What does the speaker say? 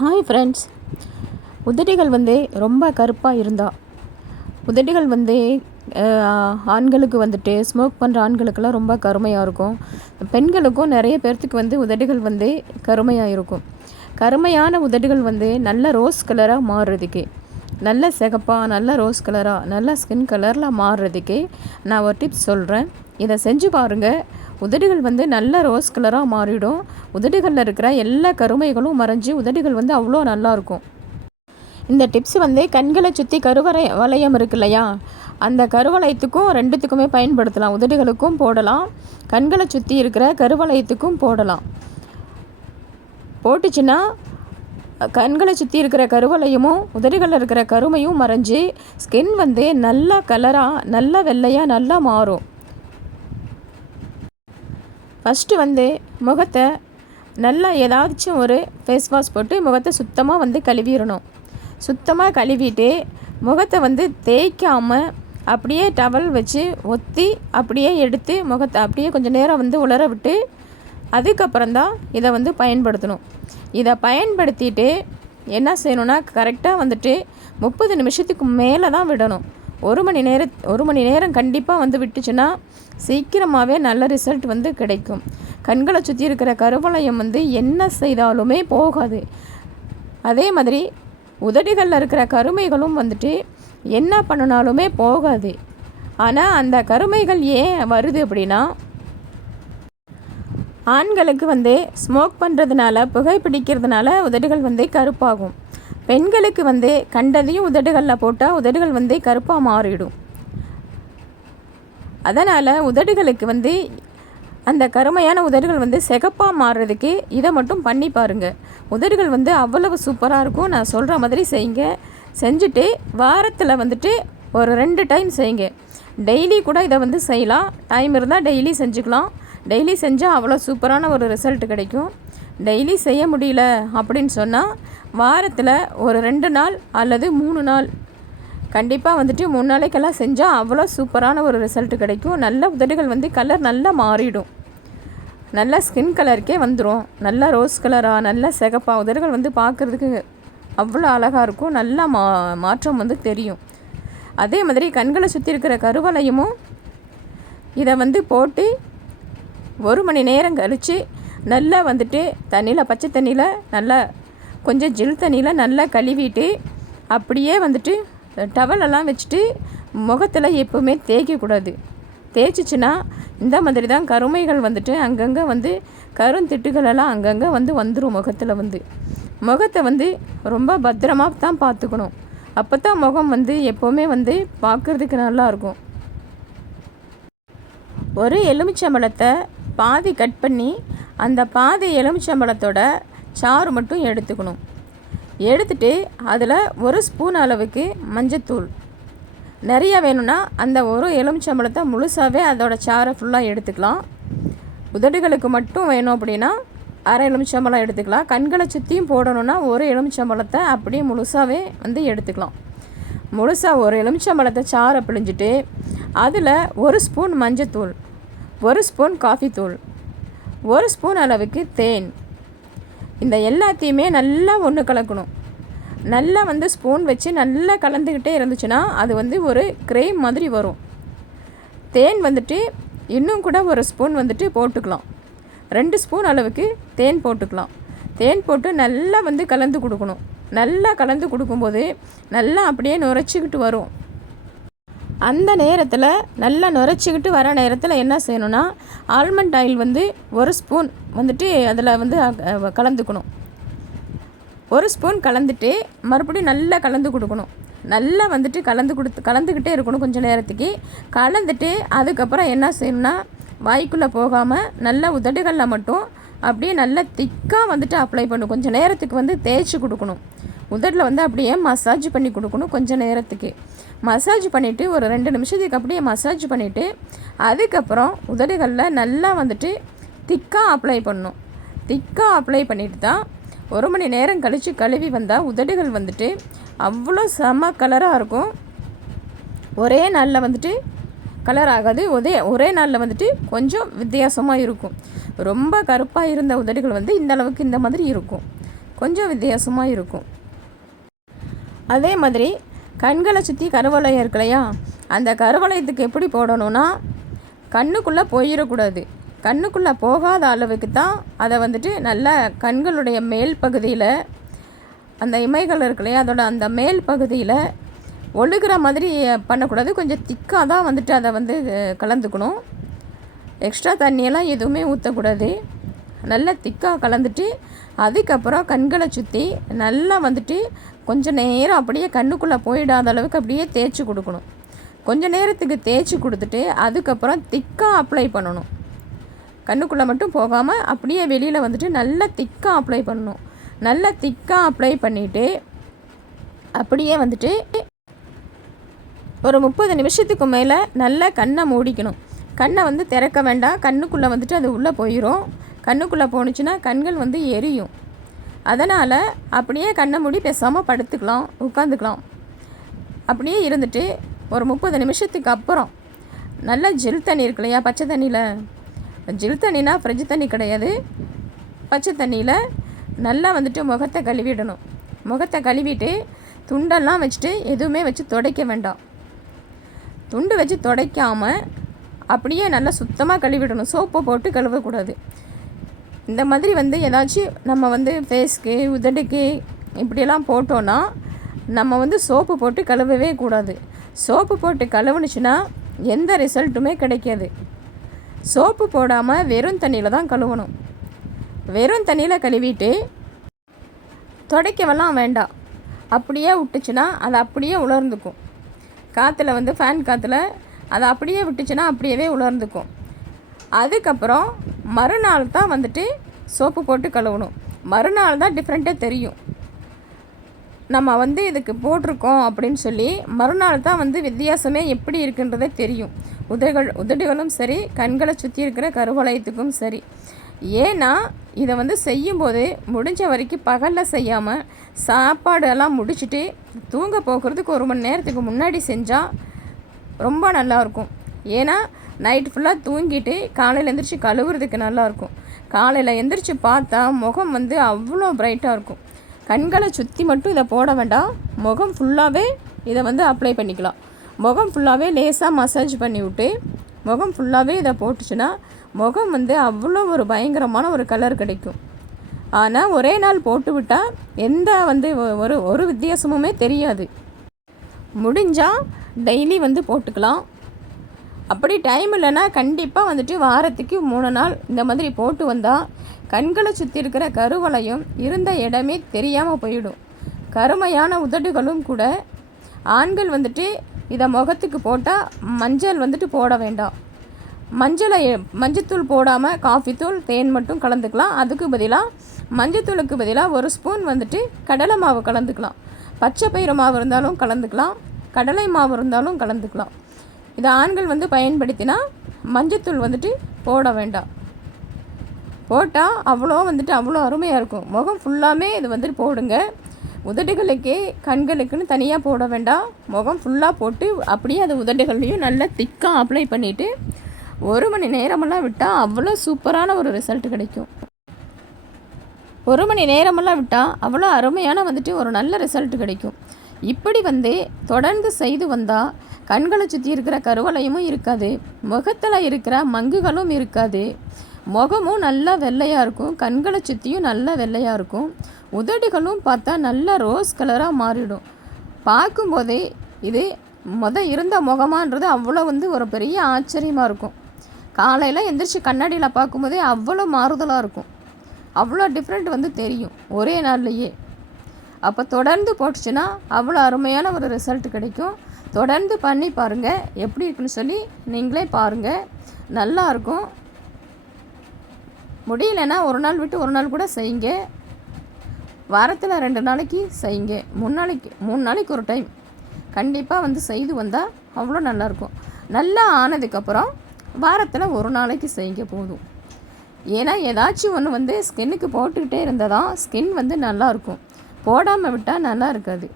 Hi friends உதடுகள் வந்து ரொம்ப கருப்பாக இருந்தா. உதடிகள் வந்து ஆண்களுக்கு வந்துட்டு ஸ்மோக் பண்ணுற ஆண்களுக்கெல்லாம் ரொம்ப கருமையாக இருக்கும். பெண்களுக்கும் நிறைய பேர்த்துக்கு வந்து உதடுகள் வந்து கருமையாக இருக்கும். கருமையான உதடுகள் வந்து நல்ல ரோஸ் கலராக மாறுறதுக்கு நல்ல சிகப்பாக நல்ல ரோஸ் கலராக நல்ல ஸ்கின் கலரில் மாறுறதுக்கு நான் ஒரு டிப்ஸ் சொல்கிறேன் இதை செஞ்சு பாருங்கள் உதடுகள் வந்து நல்ல ரோஸ் கலராக மாறிடும். உதடுகளில் இருக்கிற எல்லா கருமைகளும் மறைஞ்சு உதடுகள் வந்து அவ்வளோ நல்லாயிருக்கும் இந்த டிப்ஸ் வந்து கண்களை சுற்றி கருவறை வளையம் இருக்கு இல்லையா? அந்த கருவளையத்துக்கும் ரெண்டுத்துக்குமே பயன்படுத்தலாம். உதடுகளுக்கும் போடலாம். கண்களை சுற்றி இருக்கிற கருவளையத்துக்கும் போடலாம். போட்டுச்சுன்னா கண்களை சுற்றி இருக்கிற கருவளையமும் உதடுகளில் இருக்கிற கருமையும் மறைஞ்சு ஸ்கின் வந்து நல்லா கலராக நல்லா வெள்ளையாக நல்லா மாறும். ஃபஸ்ட்டு வந்து முகத்தை நல்லா ஏதாச்சும் ஒரு ஃபேஸ் வாஷ் போட்டு முகத்தை சுத்தமாக வந்து கழுவிடணும். சுத்தமாக கழுவிட்டு முகத்தை வந்து தேய்க்காமல் அப்படியே டவல் வச்சு ஒத்தி அப்படியே எடுத்து முகத்தை அப்படியே கொஞ்சம் நேரம் வந்து உலர விட்டு அதுக்கப்புறம் தான் இதை வந்து பயன்படுத்தணும். இதை பயன்படுத்திட்டு என்ன செய்யணும்னா கரெக்டாக வந்துட்டு முப்பது நிமிஷத்துக்கு மேலே தான் விடணும். ஒரு மணி நேர ஒரு மணி நேரம் கண்டிப்பாக வந்து விட்டுச்சுன்னா சீக்கிரமாகவே நல்ல ரிசல்ட் வந்து கிடைக்கும். கண்களை சுற்றி இருக்கிற கருவளையம் வந்து என்ன செய்தாலுமே போகாது. அதே மாதிரி உதடுகளில் இருக்கிற கருமைகளும் வந்துட்டு என்ன பண்ணினாலுமே போகாது. ஆனால் அந்த கருமைகள் ஏன் வருது அப்படின்னா ஆண்களுக்கு வந்து ஸ்மோக் பண்ணுறதுனால புகைப்பிடிக்கிறதுனால உதடுகள் வந்து கருப்பாகும். பெண்களுக்கு வந்து கண்டதையும் உதடுகளில் போட்டால் உதடுகள் வந்து கருப்பாக மாறிடும். அதனால் உதடுகளுக்கு வந்து அந்த கருமையான உதடுகள் வந்து சிகப்பாக மாறுறதுக்கு இதை மட்டும் பண்ணி பாருங்கள் உதடுகள் வந்து அவ்வளவு சூப்பராக இருக்கும். நான் சொல்கிற மாதிரி செய்யுங்க. செஞ்சுட்டு வாரத்தில் வந்துட்டு ஒரு ரெண்டு டைம் செய்யுங்க. டெய்லி கூட இதை வந்து செய்யலாம். டைம் இருந்தால் டெய்லி செஞ்சுக்கலாம். டெய்லி செஞ்சால் அவ்வளோ சூப்பரான ஒரு ரிசல்ட் கிடைக்கும். டெய்லி செய்ய முடியல அப்படின்னு சொன்னால் வாரத்தில் ஒரு ரெண்டு நாள் அல்லது மூணு நாள். கண்டிப்பாக வந்துட்டு மூணு நாளைக்கெல்லாம் செஞ்சால் அவ்வளோ சூப்பரான ஒரு ரிசல்ட் கிடைக்கும். நல்ல உதடுகள் வந்து கலர் நல்லா மாறிடும். நல்லா ஸ்கின் கலருக்கே வந்துடும் நல்லா ரோஸ் கலராக நல்ல சிகப்பாக உதடுகள் வந்து பார்க்குறதுக்கு அவ்வளோ அழகாக இருக்கும். நல்லா மா மாற்றம் வந்து தெரியும். அதே மாதிரி கண்களை சுற்றி இருக்கிற கருவலையமும் இதை வந்து போட்டு ஒரு மணி நேரம் கழித்து நல்லா வந்துட்டு தண்ணியில் பச்சை தண்ணியில் நல்லா கொஞ்சம் ஜில் தண்ணியில் நல்லா கழுவிட்டு அப்படியே வந்துட்டு டவலெல்லாம் வச்சுட்டு முகத்தில் எப்போவுமே தேய்க்கக்கூடாது தேய்ச்சிச்சின்னா இந்த மாதிரி தான் கருமைகள் வந்துட்டு அங்கங்கே வந்து கருந்திட்டுகளெல்லாம் அங்கங்கே வந்து வந்துடும் முகத்தில் வந்து. முகத்தை வந்து ரொம்ப பத்திரமாக தான் பார்த்துக்கணும். அப்போ தான் முகம் வந்து எப்போவுமே வந்து பார்க்குறதுக்கு நல்லாயிருக்கும் ஒரு எலுமிச்சம்பழத்தை பாதி கட் பண்ணி அந்த பாதி எலுமிச்சம்பழத்தோட சாறு மட்டும் எடுத்துக்கணும். எடுத்துட்டு அதில் ஒரு ஸ்பூன் அளவுக்கு மஞ்சத்தூள். நிறைய வேணும்னா அந்த ஒரு எலுமிச்சம்பழத்தை முழுசாகவே அதோட சாறை ஃபுல்லாக எடுத்துக்கலாம். உதடுகளுக்கு மட்டும் வேணும் அப்படின்னா அரை எலுமிச்சம்பழம் எடுத்துக்கலாம். கண்களை சுற்றியும் போடணும்னா ஒரு எலுமிச்சம்பழத்தை அப்படியே முழுசாகவே வந்து எடுத்துக்கலாம். முழுசாக ஒரு எலுமிச்சம்பழத்தை சாறை பிழிஞ்சிட்டு அதில் ஒரு ஸ்பூன் மஞ்சத்தூள் ஒரு ஸ்பூன் காஃபி தூள் ஒரு ஸ்பூன் அளவுக்கு தேன். இந்த எல்லாத்தையுமே நல்லா ஒன்று கலக்கணும். நல்லா வந்து ஸ்பூன் வச்சு நல்லா கலந்துக்கிட்டே இருந்துச்சுன்னா அது வந்து ஒரு க்ரேம் மாதிரி வரும். தேன் வந்துட்டு இன்னும் கூட ஒரு ஸ்பூன் வந்துட்டு போட்டுக்கலாம். ரெண்டு ஸ்பூன் அளவுக்கு தேன் போட்டுக்கலாம். தேன் போட்டு நல்லா வந்து கலந்து கொடுக்கணும். நல்லா கலந்து கொடுக்கும்போது நல்லா அப்படியே நுரைச்சிக்கிட்டு வரும். அந்த நேரத்தில் நல்லா நுரைச்சிக்கிட்டு வர நேரத்தில் என்ன செய்யணும்னா ஆல்மண்ட் ஆயில் வந்து ஒரு ஸ்பூன் வந்துட்டு அதில் வந்து கலந்துக்கணும். ஒரு ஸ்பூன் கலந்துட்டு மறுபடியும் நல்லா கலந்து கொடுக்கணும். நல்லா வந்துட்டு கலந்து கொடுத்து கலந்துக்கிட்டே இருக்கணும் கொஞ்சம் நேரத்துக்கு. கலந்துட்டு அதுக்கப்புறம் என்ன செய்யணும்னா வாய்க்குள்ளே போகாமல் நல்ல உதடுகளில் மட்டும் அப்படியே நல்லா திக்காக வந்துட்டு அப்ளை பண்ணணும். கொஞ்சம் நேரத்துக்கு வந்து தேய்ச்சி கொடுக்கணும். உதட்டில் வந்து அப்படியே மசாஜ் பண்ணி கொடுக்கணும் கொஞ்சம் நேரத்துக்கு. மசாஜ் பண்ணிவிட்டு ஒரு ரெண்டு நிமிஷத்துக்கு அப்படியே மசாஜ் பண்ணிவிட்டு அதுக்கப்புறம் உதடுகளில் நல்லா வந்துட்டு திக்காக அப்ளை பண்ணணும். திக்காக அப்ளை பண்ணிட்டு தான் ஒரு மணி நேரம் கழித்து கழுவி வந்தால் உதடுகள் வந்துட்டு அவ்வளோ செம கலராக இருக்கும். ஒரே நாளில் வந்துட்டு கலர் ஆகாது. ஒரே ஒரே நாளில் வந்துட்டு கொஞ்சம் வித்தியாசமாக இருக்கும். ரொம்ப கருப்பாக இருந்த உதடுகள் வந்து இந்த அளவுக்கு இந்த மாதிரி இருக்கும். கொஞ்சம் வித்தியாசமாக இருக்கும். அதே மாதிரி கண்களை சுற்றி கருவளையம் இருக்கு இல்லையா அந்த கருவளையத்துக்கு எப்படி போடணும்னா கண்ணுக்குள்ளே போயிடக்கூடாது கண்ணுக்குள்ளே போகாத அளவுக்கு தான் அதை வந்துட்டு நல்லா கண்களுடைய மேல் பகுதியில் அந்த இமைகள் இருக்கு இல்லையா அதோட அந்த மேல் பகுதியில் ஒழுகிற மாதிரி பண்ணக்கூடாது. கொஞ்சம் திக்காக தான் வந்துட்டு அதை வந்து கலந்துக்கணும். எக்ஸ்ட்ரா தண்ணியெல்லாம் எதுவுமே ஊற்றக்கூடாது நல்லா திக்காக கலந்துட்டு அதுக்கப்புறம் கண்களை சுற்றி நல்லா வந்துட்டு கொஞ்சம் நேரம் அப்படியே கண்ணுக்குள்ளே போயிடாத அளவுக்கு அப்படியே தேய்ச்சி கொடுக்கணும். கொஞ்சம் நேரத்துக்கு தேய்ச்சி கொடுத்துட்டு அதுக்கப்புறம் திக்காக அப்ளை பண்ணணும். கண்ணுக்குள்ளே மட்டும் போகாமல் அப்படியே வெளியில் வந்துட்டு நல்லா திக்காக அப்ளை பண்ணணும். நல்லா திக்காக அப்ளை பண்ணிவிட்டு அப்படியே வந்துட்டு ஒரு முப்பது நிமிஷத்துக்கு மேலே நல்லா கண்ணை மூடிக்கணும். கண்ணை வந்து திறக்க வேண்டாம். கண்ணுக்குள்ளே வந்துட்டு அது உள்ளே போயிடும் கண்ணுக்குள்ளே போணுச்சுன்னா கண்கள் வந்து எரியும். அதனால் அப்படியே கண்ணை மூடி பேசாமல் படுத்துக்கலாம் உட்காந்துக்கலாம். அப்படியே இருந்துட்டு ஒரு முப்பது நிமிஷத்துக்கு அப்புறம் நல்ல ஜில் தண்ணி இருக்கு இல்லையா பச்சை தண்ணியில்? ஜில் தண்ணினா ஃப்ரிட்ஜ் தண்ணி கிடையாது. பச்சை தண்ணியில் நல்லா வந்துட்டு முகத்தை கழுவிடணும். முகத்தை கழுவிட்டு துண்டெல்லாம் வச்சுட்டு எதுவுமே வச்சு துடைக்க வேண்டாம். துண்டு வச்சு துடைக்காமல் அப்படியே நல்லா சுத்தமாக கழுவிடணும். சோப்பை போட்டு கழுவக்கூடாது. இந்த மாதிரி வந்து ஏதாச்சும் நம்ம வந்து ஃபேஸ்க்கு உதடுக்கு இப்படியெல்லாம் போட்டோன்னா நம்ம வந்து சோப்பு போட்டு கழுவவே கூடாது. சோப்பு போட்டு கழுவுனுச்சுன்னா எந்த ரிசல்ட்டுமே கிடைக்காது. சோப்பு போடாமல் வெறும் தண்ணியில் தான் கழுவணும். வெறும் தண்ணியில் கழுவிட்டு துடைக்கவெல்லாம் வேண்டாம். அப்படியே விட்டுச்சுன்னா அது அப்படியே உலர்ந்துக்கும். காற்றுல வந்து ஃபேன் காற்றுல அதை அப்படியே விட்டுச்சுன்னா அப்படியே உலர்ந்துக்கும். அதுக்கப்புறம் மறுநாள் தான் வந்துட்டு சோப்பு போட்டு கழுவணும். மறுநாள் தான் டிஃப்ரெண்ட்டாக தெரியும். நம்ம வந்து இதுக்கு போட்டிருக்கோம் அப்படின்னு சொல்லி மறுநாள் தான் வந்து வித்தியாசமே எப்படி இருக்குன்றதே தெரியும். உதடுகள் உதடுகளும் சரி கண்களை சுற்றி இருக்கிற கருவளையத்துக்கும் சரி. ஏன்னா இதை வந்து செய்யும்போது முடிஞ்ச வரைக்கும் பகலில் செய்யாமல் சாப்பாடு எல்லாம் முடிச்சுட்டு தூங்க போகிறதுக்கு ஒரு மணி நேரத்துக்கு முன்னாடி செஞ்சால் ரொம்ப நல்லாயிருக்கும் ஏன்னா நைட் ஃபுல்லாக தூங்கிட்டு காலையில் எந்திரிச்சு கழுவுறதுக்கு நல்லாயிருக்கும் காலையில் எந்திரிச்சு பார்த்தா முகம் வந்து அவ்வளோ பிரைட்டாக இருக்கும். கண்களை சுற்றி மட்டும் இதை போட வேண்டாம். முகம் ஃபுல்லாகவே இதை வந்து அப்ளை பண்ணிக்கலாம். முகம் ஃபுல்லாகவே லேசாக மசாஜ் பண்ணி விட்டு முகம் ஃபுல்லாகவே இதை போட்டுச்சுன்னா முகம் வந்து அவ்வளோ ஒரு பயங்கரமான ஒரு கலர் கிடைக்கும். ஆனால் ஒரே நாள் போட்டு விட்டால் எந்த வந்து ஒரு ஒரு வித்தியாசமுமே தெரியாது. முடிஞ்சால் டெய்லி வந்து போட்டுக்கலாம். அப்படி டைம் இல்லைன்னா கண்டிப்பாக வந்துட்டு வாரத்துக்கு மூணு நாள் இந்த மாதிரி போட்டு வந்தால் கண்களை சுற்றி இருக்கிற கருவளையும் இருந்த இடமே தெரியாமல் போயிடும். கருமையான உதடுகளும் கூட ஆண்கள் வந்துட்டு இதை முகத்துக்கு போட்டால் மஞ்சள் வந்துட்டு போட வேண்டாம். மஞ்சளை மஞ்சத்தூள் போடாமல் காஃபி தூள் தேன் மட்டும் கலந்துக்கலாம். அதுக்கு பதிலாக மஞ்சத்தூளுக்கு பதிலாக ஒரு ஸ்பூன் வந்துட்டு கடலை மாவு கலந்துக்கலாம். பச்சை பயிறு மாவு இருந்தாலும் கலந்துக்கலாம். கடலை மாவு இருந்தாலும் கலந்துக்கலாம். இதை ஆண்கள் வந்து பயன்படுத்தினா மஞ்சத்தூள் வந்துட்டு போட வேண்டாம். போட்டால் அவ்வளோ வந்துட்டு அவ்வளோ அருமையாக இருக்கும். முகம் ஃபுல்லாமே இது வந்துட்டு போடுங்க. உதடுகளுக்கே கண்களுக்குன்னு தனியாக போட வேண்டாம். முகம் ஃபுல்லாக போட்டு அப்படியே அது உதடுகள்லையும் நல்லா திக்காக அப்ளை பண்ணிவிட்டு ஒரு மணி நேரமெல்லாம் விட்டால் அவ்வளோ சூப்பரான ஒரு ரிசல்ட் கிடைக்கும். ஒரு மணி நேரமெல்லாம் விட்டால் அவ்வளோ அருமையான வந்துட்டு ஒரு நல்ல ரிசல்ட் கிடைக்கும். இப்படி வந்து தொடர்ந்து செய்து வந்தால் கண்களை சுற்றி இருக்கிற கருவளையமும் இருக்காது முகத்தில் இருக்கிற மங்குகளும் இருக்காது. முகமும் நல்லா வெள்ளையாக இருக்கும் கண்களை சுற்றியும் நல்லா வெள்ளையாக இருக்கும். உதடுகளும் பார்த்தா நல்லா ரோஸ் கலராக மாறிடும். பார்க்கும்போதே இது முத இருந்த முகமான்றது அவ்வளோ வந்து ஒரு பெரிய ஆச்சரியமாக இருக்கும். காலையில் எந்திரிச்சு கண்ணாடியில் பார்க்கும்போதே அவ்வளோ மாறுதலாக இருக்கும். அவ்வளோ டிஃப்ரெண்ட் வந்து தெரியும் ஒரே நாள்லையே. அப்போ தொடர்ந்து போட்டுச்சுன்னா அவ்வளோ அருமையான ஒரு ரிசல்ட் கிடைக்கும். தொடர்ந்து பண்ணி பாருங்கள் எப்படி இருக்குன்னு சொல்லி நீங்களே பாருங்கள் நல்லாயிருக்கும் முடியலன்னா ஒரு நாள் விட்டு ஒரு நாள் கூட செய்யுங்க. வாரத்தில் ரெண்டு நாளைக்கு செய்யுங்க. மூணு நாளைக்கு மூணு நாளைக்கு ஒரு டைம் கண்டிப்பாக வந்து செய்து வந்தால் அவ்வளோ நல்லாயிருக்கும் நல்லா ஆனதுக்கப்புறம் வாரத்தில் ஒரு நாளைக்கு செய்யுங்க போதும். ஏன்னா ஏதாச்சும் ஒன்று வந்து ஸ்கின்னுக்கு போட்டுக்கிட்டே இருந்தால் தான் ஸ்கின் வந்து நல்லாயிருக்கும் போடாமல் விட்டால் நல்லா இருக்காது.